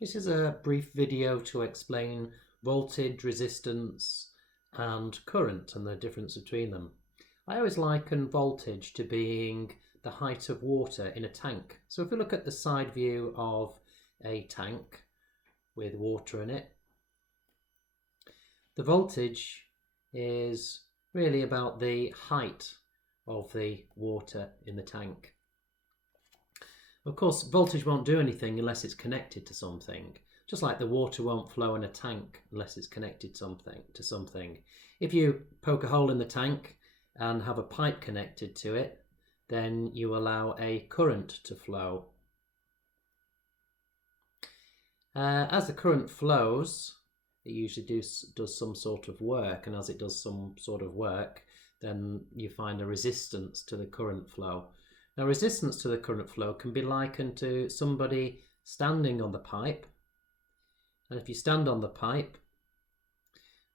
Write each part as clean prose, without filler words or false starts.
This is a brief video to explain voltage, resistance and current and the difference between them. I always liken voltage to being the height of water in a tank. So if we look at the side view of a tank with water in it, the voltage is really about the height of the water in the tank. Of course, voltage won't do anything unless it's connected to something. Just like the water won't flow in a tank unless it's connected to something. If you poke a hole in the tank and have a pipe connected to it, then you allow a current to flow. As the current flows, it usually does some sort of work, and as it does some sort of work, then you find a resistance to the current flow. Now, resistance to the current flow can be likened to somebody standing on the pipe. And if you stand on the pipe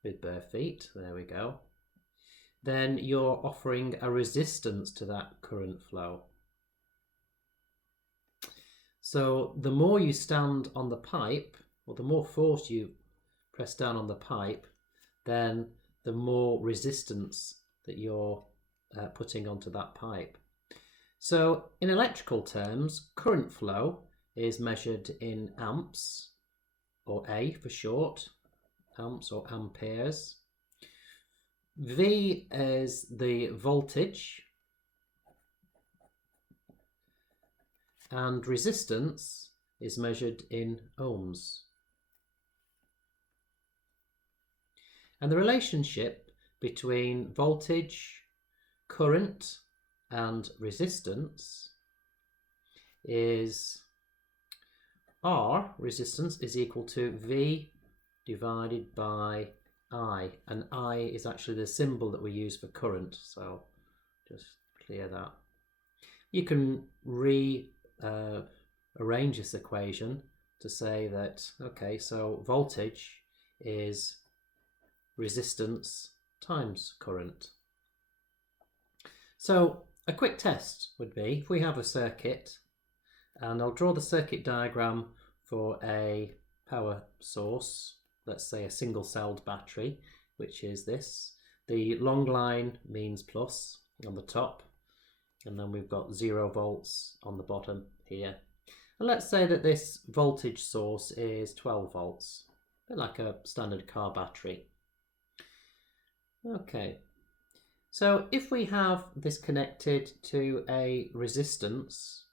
with bare feet, there we go, then you're offering a resistance to that current flow. So the more you stand on the pipe, or the more force you press down on the pipe, then the more resistance that you're putting onto that pipe. So in electrical terms, current flow is measured in amps, or A for short, amps or amperes. V is the voltage, and resistance is measured in ohms. And the relationship between voltage, current and resistance is R, resistance, is equal to V divided by I, and I is actually the symbol that we use for current, so just clear that. You can arrange this equation to say that, okay, so voltage is resistance times current. So a quick test would be, if we have a circuit, and I'll draw the circuit diagram for a power source, let's say a single-celled battery, which is this. The long line means plus on the top, and then we've got 0 volts on the bottom here. And let's say that this voltage source is 12 volts, a bit like a standard car battery. Okay. So if we have this connected to a resistance,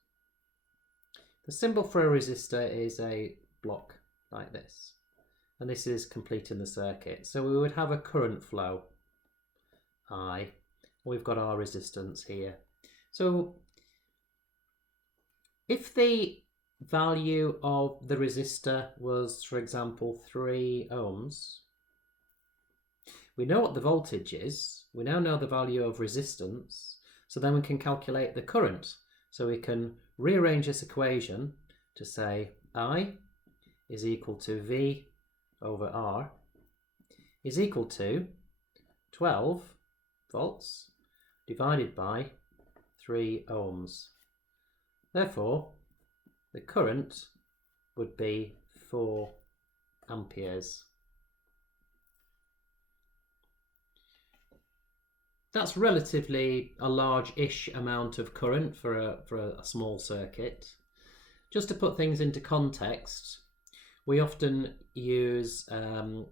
the symbol for a resistor is a block like this. And this is completing the circuit. So we would have a current flow, I. We've got our resistance here. So if the value of the resistor was, for example, 3 ohms, we know what the voltage is, we now know the value of resistance, so then we can calculate the current. So we can rearrange this equation to say I is equal to V over R is equal to 12 volts divided by 3 ohms. Therefore, the current would be 4 amperes. That's relatively a large-ish amount of current for a small circuit. Just to put things into context, we often use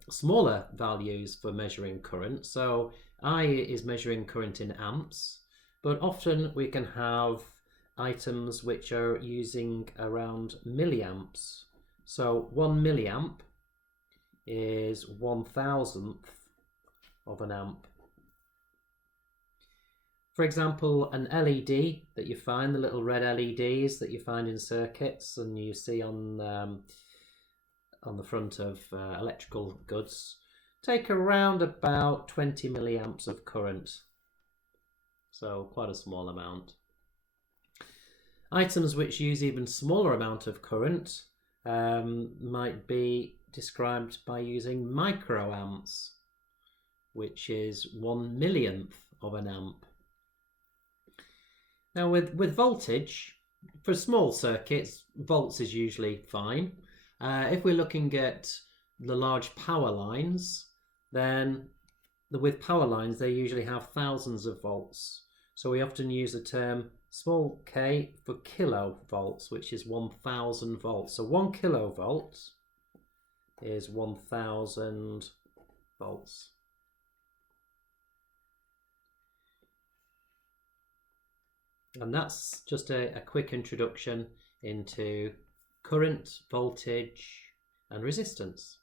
smaller values for measuring current. So I is measuring current in amps, but often we can have items which are using around milliamps. So 1 milliamp is 1,000th of an amp. For example, an LED that you find, the little red LEDs that you find in circuits and you see on the front of electrical goods, take around about 20 milliamps of current. So quite a small amount. Items which use even smaller amount of current might be described by using microamps, which is 1/1,000,000th of an amp. Now with voltage, for small circuits, volts is usually fine. If we're looking at the large power lines, then with power lines, they usually have thousands of volts. So we often use the term small k for kilovolts, which is 1,000 volts. So 1 kilovolt is 1,000 volts. And that's just a quick introduction into current, voltage, and resistance.